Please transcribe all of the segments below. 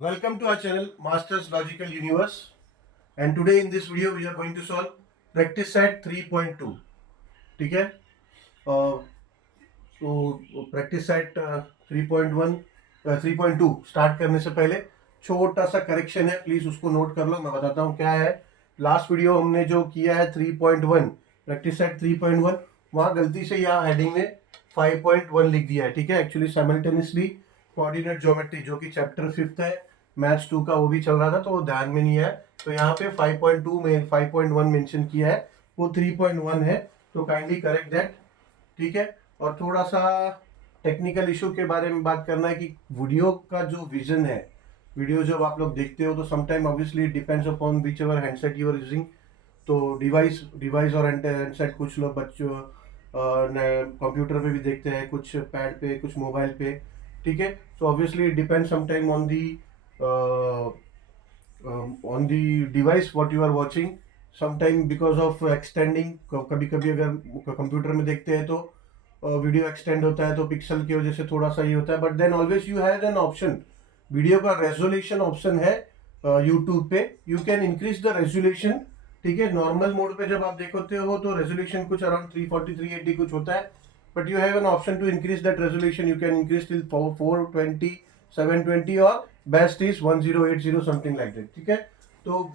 Welcome to our channel Masters Logical Universe, and today in this video we are going to solve practice set 3.2. ठीक है, तो practice set 3.1 3.2 start करने से पहले छोटा सा करेक्शन है, प्लीज उसको नोट कर लो। मैं बताता हूँ क्या है। लास्ट वीडियो हमने जो किया है 3.1 प्रैक्टिस सेट 3.1, वहाँ गलती से यहाँ हेडिंग में 5.1 लिख दिया है। ठीक है, एक्चुअली साइमल्टेनियसली कोऑर्डिनेट ज्योमेट्री जो कि चैप्टर 5 है मैथ्स 2 का, वो भी चल रहा था तो वो ध्यान में नहीं है। तो यहाँ पे 5.2 में 5.1 मेंशन किया है, वो 3.1 है, तो काइंडली करेक्ट दैट। ठीक है, और थोड़ा सा टेक्निकल इशू के बारे में बात करना है कि वीडियो का जो विजन है, वीडियो जब आप लोग देखते हो तो sometime obviously depends upon whichever handset you are using. तो डिवाइस और हैंडसेट कुछ लोग बच्चों कंप्यूटर पे भी देखते हैं, कुछ पैड पे, कुछ मोबाइल पे। ठीक है, so obviously it depends sometime on the device what you are watching, sometime because of extending. कभी कभी अगर कंप्यूटर में देखते हैं तो वीडियो एक्सटेंड होता है तो पिक्सल की वजह से थोड़ा सा ये होता है, but then always you have an option, video का रेजोल्यूशन ऑप्शन है यूट्यूब पे, you can increase the resolution. ठीक है, नॉर्मल मोड पे जब आप देखते हो तो रेजोल्यूशन कुछ अराउंड 340 380 कुछ होता है, but you have an option to increase that resolution. You can increase till 420 720 और best is 1080 something like that. ठीक है, तो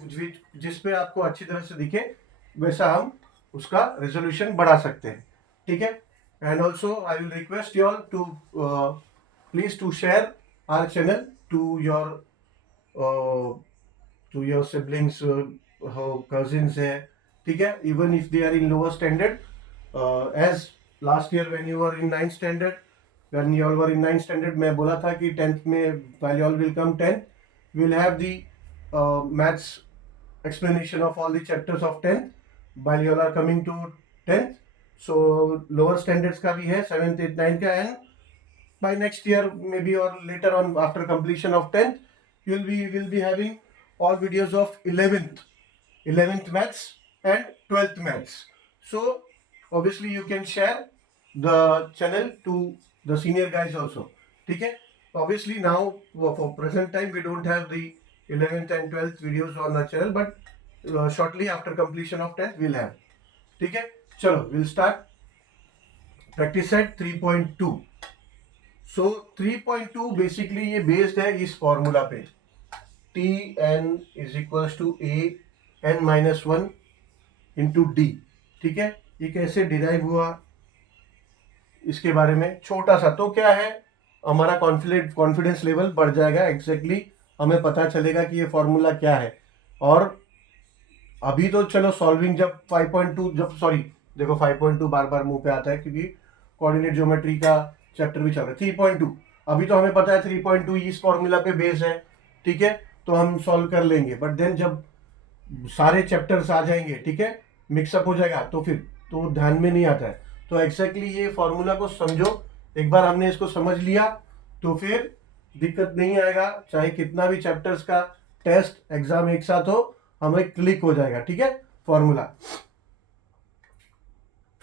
जिस पे आपको अच्छी तरह से दिखे वैसा हम उसका रेजोल्यूशन बढ़ा सकते हैं। ठीक है, and also I will request you all to please to share our channel to your siblings, cousins है। ठीक है, even if they are in lower standard, as last year when you were in 9th standard, when you all were in 9th standard, मैं बोला था कि 10th में while you all will come 10th, we will have the maths explanation of all the chapters of 10th while you all are coming to 10th. So lower standards का भी है 7th 8th 9th का, and by next year maybe or later on after completion of 10th will be having all videos of 11th maths and 12th maths. So obviously you can share the channel to the senior guys also. ठीक है, obviously now for present time we don't have the 11th and 12th videos on our channel, but shortly after completion of 10th we'll have. ठीक है, चलो will start practice set 3.2। So 3.2 basically ये based है इस formula पे, T n is equals to a n minus 1 into d. ठीक है, ये कैसे डिराइव हुआ इसके बारे में छोटा सा, तो क्या है हमारा कॉन्फिडेंस लेवल बढ़ जाएगा। एग्जैक्टली हमें पता चलेगा कि ये फॉर्मूला क्या है। और अभी तो चलो सॉल्विंग जब 5.2 जब सॉरी देखो 5.2 बार बार मुंह पे आता है क्योंकि कोऑर्डिनेट ज्योमेट्री का चैप्टर भी चल रहा है। 3.2 अभी तो हमें पता है 3.2 इस फॉर्मूला पे बेस है। ठीक है, तो हम सॉल्व कर लेंगे, बट देन जब सारे चैप्टर्स आ जाएंगे, ठीक है, मिक्सअप हो जाएगा तो फिर तो ध्यान में नहीं आता है। तो एग्जैक्टली ये फॉर्मूला को समझो, एक बार हमने इसको समझ लिया तो फिर दिक्कत नहीं आएगा, चाहे कितना भी चैप्टर्स का टेस्ट एग्जाम एक साथ हो हमें क्लिक हो जाएगा। ठीक है, फॉर्मूला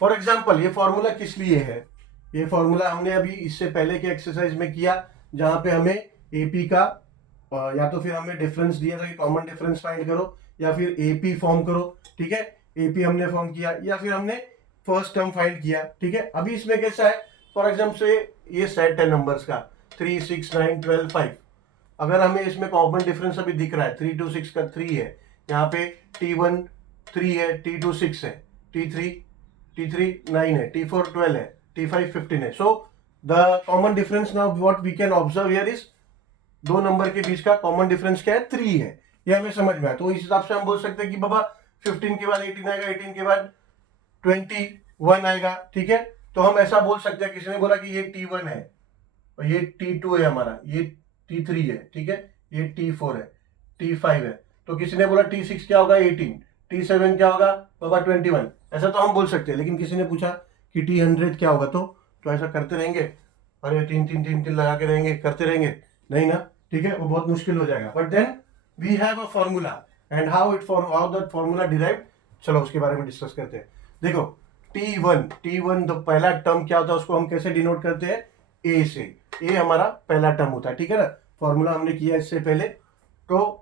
फॉर एग्जांपल ये फॉर्मूला किस लिए है, ये फॉर्मूला हमने अभी इससे पहले के एक्सरसाइज में किया जहां पे हमें एपी का या तो फिर हमें डिफरेंस दिया था कि कॉमन डिफरेंस फाइंड करो या फिर एपी फॉर्म करो। ठीक है, एपी हमने फॉर्म किया या फिर हमने फर्स्ट टर्म फाइंड किया। ठीक है, अभी इसमें कैसा है, फॉर एग्जाम्पल से ये सेट है नंबर्स का 3 6 9 12 5। अगर हमें इसमें कॉमन डिफरेंस अभी दिख रहा है 3 2 6 का 3 है, यहाँ पे T1 3 है, T2 6 है, T3 9 है, T4 12 है, T5 15 है। So the common difference now what we can observe here is दो नंबर के बीच का कॉमन डिफरेंस क्या है, 3 है। ये हमें समझ में आया, तो इस हिसाब से हम बोल सकते हैं कि बाबा 15 के बाद 18 आएगा, 18 के बाद 21 आएगा। ठीक है, तो हम ऐसा बोल सकते हैं, किसी ने बोला कि ये T1 है और ये T2 है हमारा, ये T3 है, ठीक है, ये T4 है, T5 है, तो किसी ने बोला T6 क्या होगा 18, T7 क्या होगा बाबा 21, ऐसा तो हम बोल सकते हैं। लेकिन किसी ने पूछा कि T100 क्या होगा, तो ऐसा करते रहेंगे, अरे तीन तीन लगा के रहेंगे, करते रहेंगे, नहीं ना। ठीक है, वो बहुत मुश्किल हो जाएगा, but then we have a formula and how that formula derive, चलो उसके बारे में डिस्कस करते हैं। देखो T1 तो पहला टर्म क्या होता है, उसको हम कैसे डिनोट करते हैं, ए से। ए हमारा पहला टर्म होता है, ठीक है ना। फॉर्मूला हमने किया इससे पहले। तो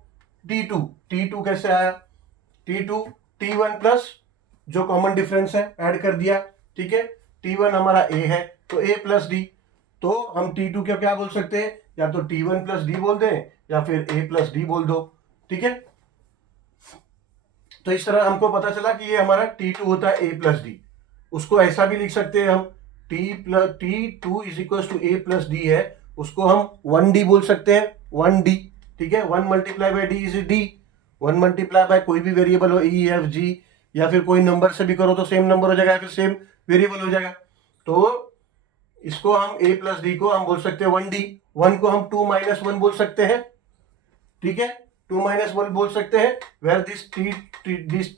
T2 कैसे आया, T2 T1 प्लस जो कॉमन डिफरेंस है ऐड कर दिया, ठीक है। T1 हमारा A है तो A प्लस डी, तो हम T2 को क्या बोल सकते हैं, या तो T1 प्लस डी बोल दें या फिर A प्लस डी बोल दो, ठीक है। तो इस तरह हमको पता चला कि ये हमारा T2 होता है A प्लस डी। उसको ऐसा भी लिख सकते हैं हम, T2 is equal to A plus D है, उसको हम 1D बोल सकते हैं, 1D, ठीक है। 1 multiply by D is D, 1 multiply by कोई भी वेरिएबल हो, E F G, या फिर कोई नंबर से भी करो तो सेम नंबर हो जाएगा, या फिर सेम वेरिएबल हो जाएगा। तो इसको हम A प्लस डी को हम बोल सकते हैं 1D, 1 को हम 2 माइनस 1 बोल सकते हैं, ठीक है, 2 माइनस 1 बोल सकते हैं। वेयर दिस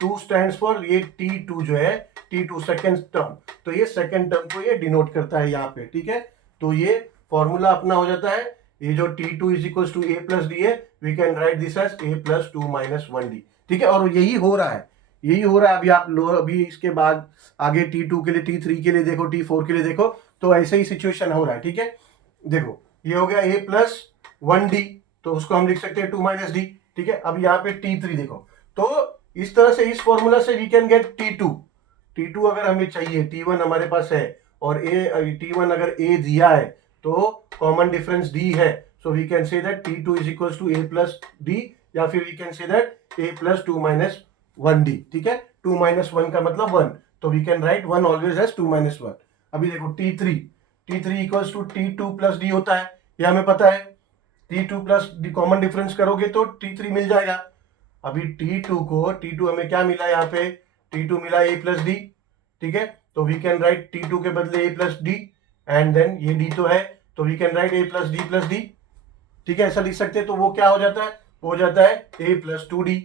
2 स्टैंड्स फॉर, ये T2 जो है T2 सेकेंड टर्म, तो ये सेकेंड टर्म को ये डिनोट करता है यहाँ पे, ठीक है। तो ये फॉर्मूला अपना हो जाता है, ये जो T2 is equal to A plus D है, we can write this as A plus 2 minus 1D, ठीक है। और यही हो रहा है, यही हो रहा है। अभी आप लो, अभी इसके बाद आगे T2 के लिए, T3 के लिए देखो, T4 के लिए देखो, तो ऐसे ही सिचुएशन हो रहा है, ठीक है। देखो ये हो गया A प्लस 1D, तो उसको हम लिख सकते हैं 2 माइनस डी, ठीक है। अब यहाँ पे T3 देखो, तो इस तरह से इस फॉर्मूला से वी कैन गेट T2 अगर हमें चाहिए, T1 हमारे पास है और T1 अगर A दिया है तो कॉमन डिफरेंस D है, so we can say that T2 is equal to A plus d, या फिर we can say that A plus 2 minus 1D, ठीक है। 2 माइनस 1 का मतलब 1, तो we can write 1 always as 2 minus 1। अभी देखो T3 equals to T2 plus D होता है, ये हमें पता है। T2 plus D common difference करोगे तो T3 मिल जाएगा। अभी T2 हमें क्या मिला यहाँ पे, T2 मिला A प्लस डी, ठीक है। तो वी कैन राइट T2 के बदले A plus d, and then ये D तो है, तो we can write A plus d, ठीक है, ऐसा लिख सकते हैं। तो वो क्या हो जाता है, वो हो जाता है A प्लस 2D,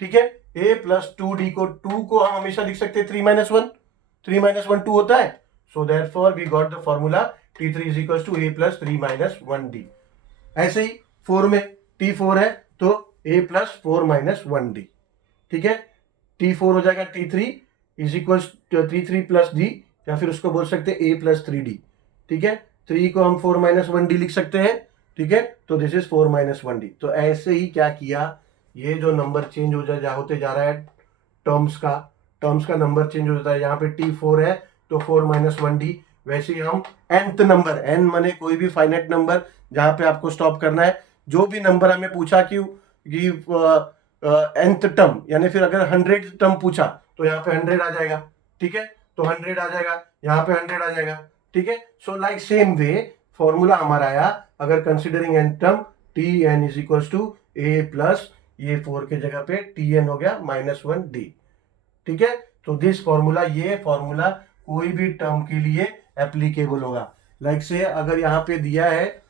ठीक है। A प्लस 2D को 2 को हम हमेशा लिख सकते हैं 3 माइनस 1, 3 माइनस 1 2 होता है, so therefore we got the formula T3 is equal to A plus 3 minus 1D। ऐसे ही 4 में T4 है तो A प्लस 4 माइनस 1D, ठीक है। T4 हो जाएगा T3 is equal T3 plus D, या फिर उसको बोल सकते हैं A प्लस 3D, ठीक है। 3 को हम 4 माइनस 1D लिख सकते हैं, ठीक है। तो दिस इज 4 माइनस 1D। तो ऐसे ही क्या किया, ये जो नंबर चेंज होते जा रहा है, टर्म्स का नंबर चेंज हो जाता है। यहाँ पे T4 है तो 4 माइनस 1D, वैसे ही हम nth नंबर, n माने कोई भी फाइनाइट नंबर जहां पे आपको स्टॉप करना है, जो भी नंबर हमें पूछा कि nth टर्म, यानी फिर अगर 100 टर्म पूछा तो यहाँ पे 100 आ जाएगा, ठीक है। तो 100 आ जाएगा, यहाँ पे 100 आ जाएगा, ठीक है। So like same way formula हमारा आया, अगर considering n term, Tn is equal to A plus ये 4 के जगह पे Tn हो गया माइनस 1D, ठीक है। तो दिस फॉर्मूला, ये फॉर्मूला कोई भी टर्म के लिए एप्लीकेबल होगा। लाइक से अगर यहाँ पे दिया है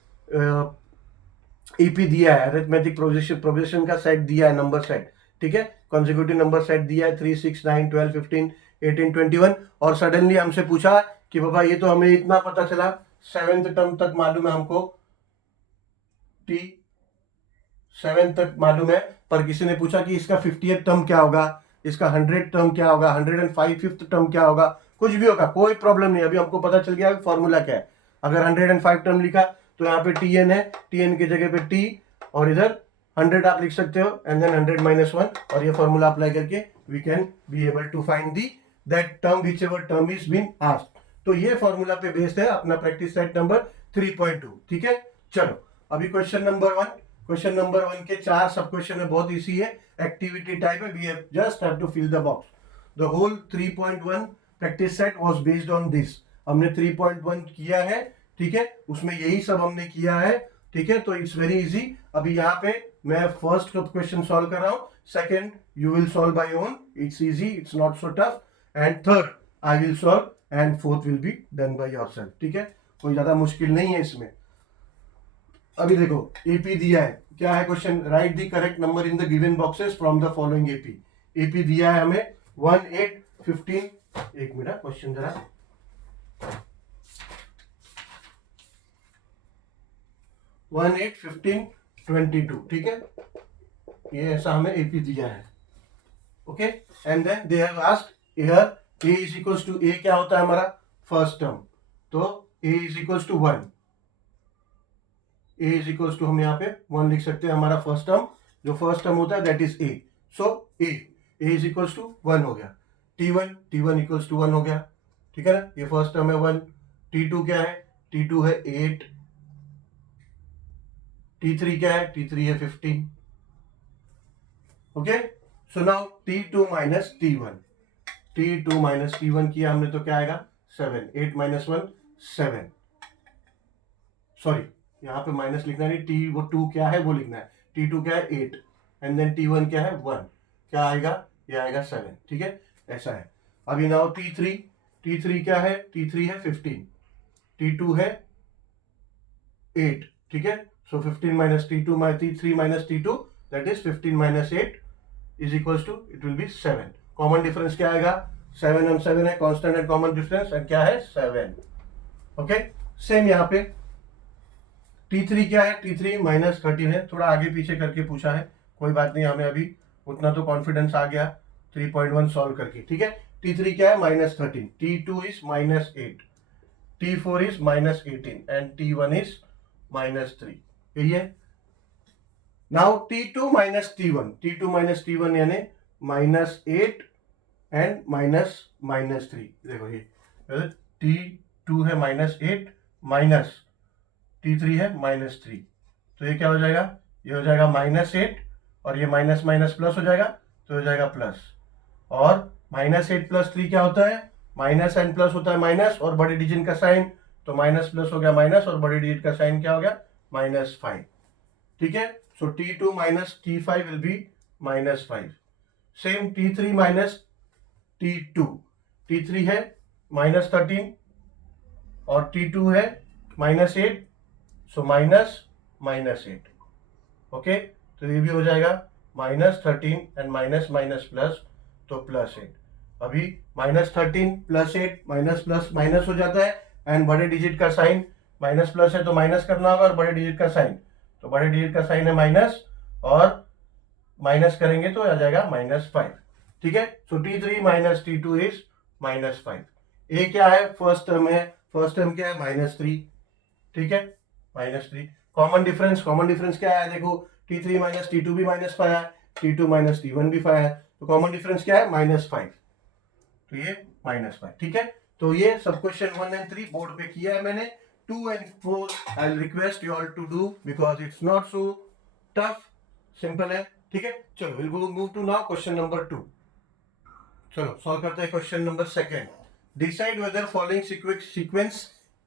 ईपी दिया है, अरिथमेटिक प्रोग्रेशन का सेट दिया है, नंबर सेट, ठीक है, कॉन्जिक्यूटिव नंबर सेट दिया है 3 6 9 12 15 18 21, और सडनली हमसे पूछा कि बाबा ये तो हमें इतना पता चला, 7th टर्म तक मालूम है हमको, T7 तक मालूम है, पर किसी ने पूछा कि इसका 50th टर्म क्या होगा, इसका 100 टर्म क्या होगा, 105th टर्म क्या होगा, कुछ भी होगा, कोई प्रॉब्लम नहीं। अभी हमको पता चल गया फॉर्मूला क्या है। अगर 105 टर्म लिखा तो यहाँ पे Tn है, Tn की जगह पे T, और इधर 100 आप लिख सकते हो, एंड देन 100 माइनस 1, और ये फॉर्मूला अप्लाई करके we can be able to find the that term whichever term is been asked. तो ये फॉर्मूला पे बेस्ड है अपना प्रैक्टिस सेट नंबर 3.2, ठीक है। चलो अभी क्वेश्चन नंबर 1 के 4 सब क्वेश्चन है, बहुत इजी है, एक्टिविटी टाइप है, we just have to fill the box. The whole 3.1 practice set was based on this. हमने 3.1 किया है, ठीक है, उसमें यही सब हमने किया है, ठीक है। तो इट्स वेरी इजी। अभी यहाँ पे मैं फर्स्ट क्वेश्चन सॉल्व कर रहा हूँ, second you will solve by own, it's easy, it's not so tough, and third I will solve, and fourth will be done by yourself, ठीक है। कोई ज्यादा मुश्किल नहीं है इसमें। अभी देखो एपी दिया है, क्या है question, right the correct number in the given boxes from the following AP दिया है हमें 1 8 15, एक मिनट क्वेश्चन जरा, 1 8 15 22, ठीक है, ये ऐसा हमें एपी दिया है, okay. And then they have asked here a is equals to a, क्या होता है हमारा फर्स्ट टर्म, तो a is equals to 1, a is equals to हम यहाँ पे 1 लिख सकते हैं, हमारा फर्स्ट टर्म, जो फर्स्ट टर्म होता है that is a, so a is equals to 1 हो गया, T1 इक्वल्स टू 1 हो गया, ठीक है ना, ये फर्स्ट टर्म है 1, T2 क्या है, T2 है 8, T3 क्या है, T3 है 15, okay. So now T2 minus T1 किया हमने तो क्या आएगा 7, 8 माइनस 1 7, सॉरी यहाँ पे माइनस लिखना नहीं, टी वो 2 क्या है वो लिखना है, T2 क्या है 8 एंड देन T1 क्या है 1, क्या आएगा, ये आएगा 7, ठीक है, ऐसा है। अभी नाउ T3 क्या है, T3 है 15, T2 है 8, ठीक है, so 15 minus T3 minus T2 that is 15 minus 8 is equals to it will be 7, common difference क्या आएगा 7 और 7 है, constant and common difference and क्या है 7, ओके। सेम यहाँ पे T3 क्या है, T3 माइनस 13 है, थोड़ा आगे पीछे करके पूछा है, कोई बात नहीं, हमें अभी उतना तो कॉन्फिडेंस आ गया 3.1 सॉल्व करके, ठीक है। T3 क्या है minus 13, T2 is minus 8, T4 is minus 18 and T1 is minus 3, यही है। नाउ T2 माइनस T1 यानी माइनस 8 एंड माइनस 3, देखो ये T2 है माइनस 8 माइनस T3 है माइनस 3, तो ये क्या हो जाएगा, ये हो जाएगा माइनस 8 और ये माइनस माइनस प्लस हो जाएगा, तो हो जाएगा प्लस, और माइनस 8 प्लस 3 क्या होता है, माइनस एंड प्लस होता है माइनस और बड़े डिजिट का साइन, तो माइनस प्लस हो गया माइनस और बड़े डिजिट का साइन क्या हो गया -5, ठीक है। सो T2 minus T5 will be -5, same T3 minus T2, T3 है -13 और T2 है -8, सो -8, ओके, तो ये भी हो जाएगा -13 एंड माइनस माइनस प्लस, तो +8, अभी -13 +8 माइनस प्लस माइनस हो जाता है एंड बड़े डिजिट का साइन माइनस प्लस है तो माइनस करना होगा, और बड़े डिजिट का साइन, तो बड़े डिजिट का साइन है माइनस और माइनस करेंगे तो आ जाएगा -5, ठीक है। So T3 minus T2 is -5, ए क्या है फर्स्ट टर्म है, फर्स्ट टर्म क्या है -3, ठीक है, -3, कॉमन डिफरेंस क्या है, देखो T3 माइनस T2 भी -5 है, T2 माइनस T1 भी 5 है, तो कॉमन डिफरेंस क्या है -5, तो ये -5, ठीक है। तो ये सब क्वेश्चन 1 एंड 3 बोर्ड पे किया है मैंने, 2 and 4 I will request you all to do because it's not so tough, simple है, ठीक है। चलो will go move to now question number 2, चलो सॉल्व करते हैं question number 2, decide whether following sequence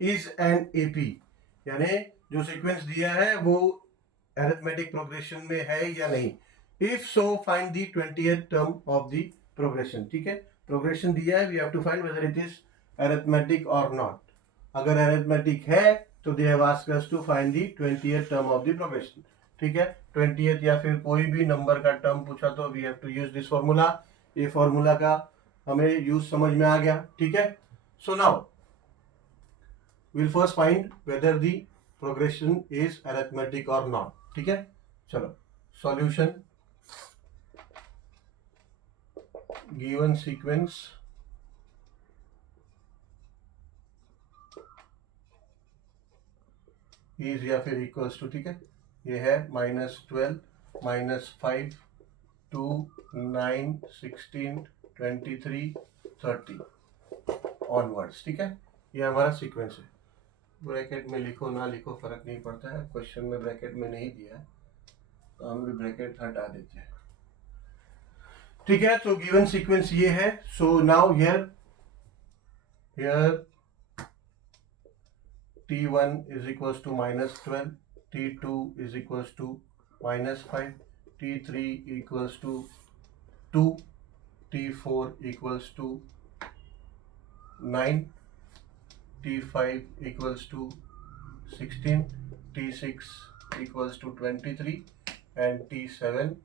is an AP, यानी जो sequence दिया है वो अरिथमेटिक प्रोग्रेशन में है या नहीं, if so find the 20th term of the progression, ठीक है, प्रोग्रेशन दिया है, we have to find whether it is arithmetic और नॉट, अगर अरिथमेटिक है तो they have asked us to find the 20th term of the progression, ठीक है, 20th या फिर कोई भी नंबर का टर्म पूछा तो we have to use this formula, ये फॉर्मूला का हमें यूज समझ में आ गया, ठीक है। सो नाउ we'll first find whether the progression is arithmetic or not, ठीक है। चलो solution, given sequence is या फिर equals to, ठीक है, ये है -12 -5 2 9 16 23 30 ऑनवर्ड्स, ठीक है, ये हमारा सीक्वेंस है। ब्रैकेट में लिखो ना लिखो फर्क नहीं पड़ता है, क्वेश्चन में ब्रैकेट में नहीं दिया है तो हम भी ब्रैकेट हटा देते हैं, ठीक है। तो गिवन सीक्वेंस ये है, सो now here T1 is equals to -12, T2 is equals to -5, T3 equals to 2, T4 equals to 9, T5 equals to 16, T6 equals to 23 and T7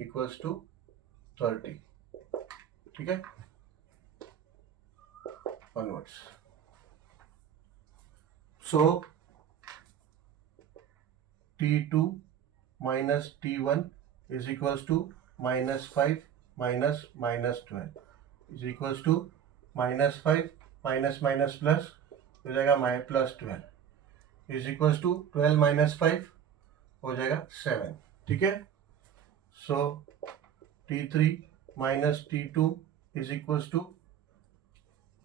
equals to 30, ठीक है, onwards. So T2 minus T1 is equals to -5 minus -12 is equals to -5 minus minus plus हो जाएगा -12, is equal to 12 minus 5 हो जाएगा 7, ठीक है। So T3 minus T2 is equal to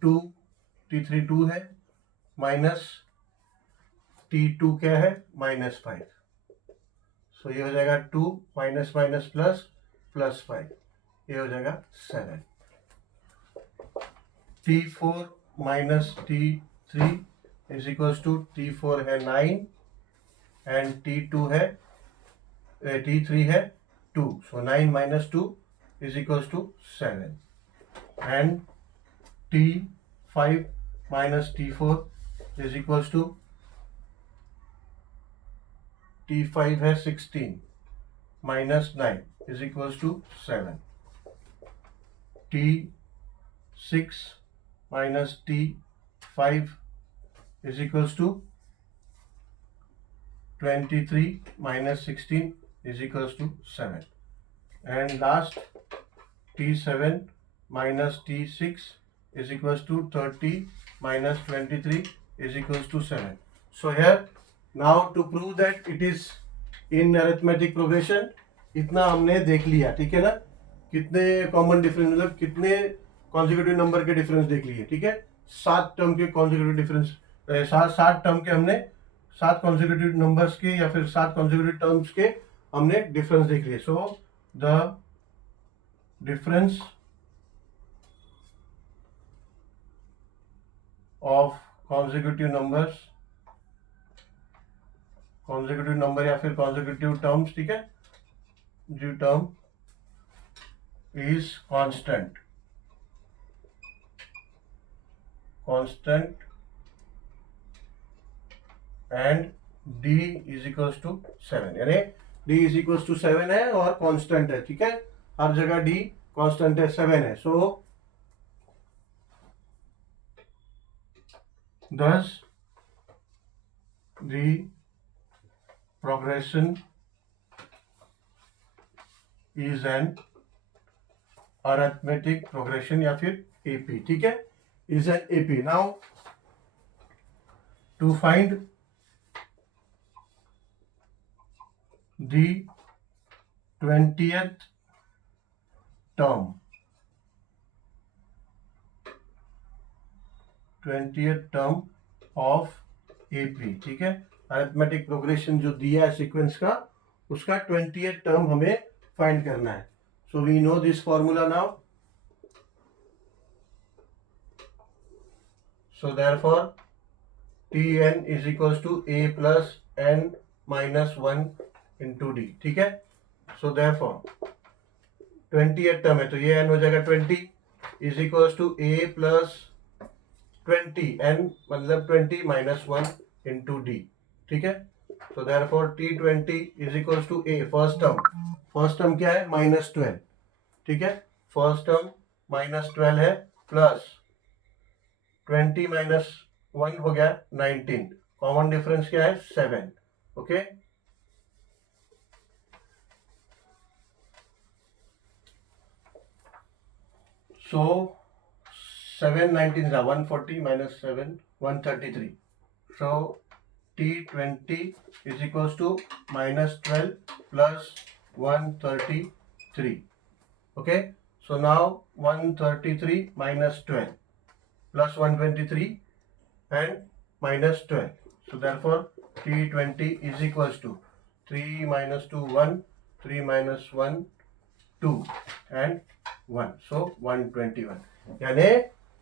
2, T3 2 है, minus T2 क्या है, माइनस 5। सो ये हो जाएगा 2 माइनस माइनस प्लस प्लस 5, ये हो जाएगा 7। T4 minus T3 is equal to T4 है 9 एंड T2 है T3 है 2, so 9 minus 2 is equal to 7 and T5 minus T4 is equal to T5 है 16 minus 9 is equal to 7, T6 minus T5 is equals to 23 minus 16 is equals to 7, and last T7 minus T6 is equals to 30 minus 23 is equals to 7. So here now to prove that it is in arithmetic progression, इतना हमने देख लिया, ठीक है ना। कितने common difference, मतलब कितने कॉन्जिक्यूटिव नंबर के डिफरेंस देख लिए, ठीक है। 7 टर्म के कॉन्जिक्यूटिव डिफरेंस, 7 टर्म के हमने 7 कॉन्जिक्यूटिव नंबर्स के या फिर 7 कॉन्जिक्यूटिव टर्म्स के हमने डिफरेंस देख लिए। So the difference of consecutive numbers, consecutive number या फिर कॉन्जिक्यूटिव टर्म्स, ठीक है, जो term is constant, constant and d is equals to 7, यानी d इज इक्वल्स टू 7 है और कांस्टेंट है, ठीक है। हर जगह d कांस्टेंट है, 7 है। सो thus the progression is an arithmetic progression या फिर AP, ठीक है, is an AP. Now to find the 20th term, 20th term of AP, ठीक है। अरिथमेटिक प्रोग्रेशन जो दिया है सीक्वेंस का, उसका 20th टर्म हमें फाइंड करना है। So we know this formula now, so therefore Tn is equals to a plus n minus 1 into d, ठीक है। सो देयरफॉर 20th टर्म है तो ये n हो जाएगा 20 is equals to a plus 20, n मतलब 20 माइनस 1 इंटू डी, ठीक है। So therefore T20 is equals to a, first term क्या है, माइनस 12, ठीक है। फर्स्ट टर्म माइनस 12 है, प्लस 20 माइनस 1 हो गया 19, कॉमन डिफरेंस क्या है, 7, okay. So 7 19 is 140 minus 7 133. So T20 is equals to minus 12 plus 133. Okay. So now 133 minus 12 plus 123 and minus 12. So therefore T20 is equals to 3 minus 2 1, 3 minus 1 2 and 1. So 121. यानी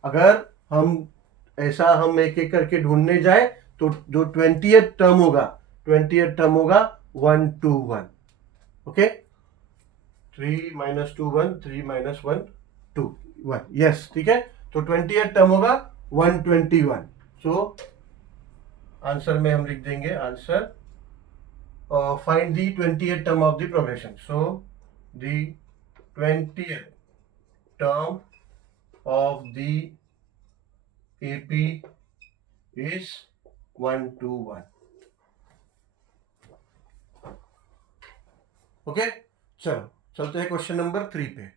अगर हम ऐसा हम एक एक करके ढूंढने जाए तो जो 20th टर्म होगा 121, ओके। 3 माइनस 2 1, 3 माइनस 1 2 1, यस, ठीक है। तो 20th टर्म होगा 121। सो आंसर में हम लिख देंगे, answer find the 20th term of the progression. So the 20th term of the AP is 121. Okay, चलो चलते हैं क्वेश्चन नंबर 3 पे।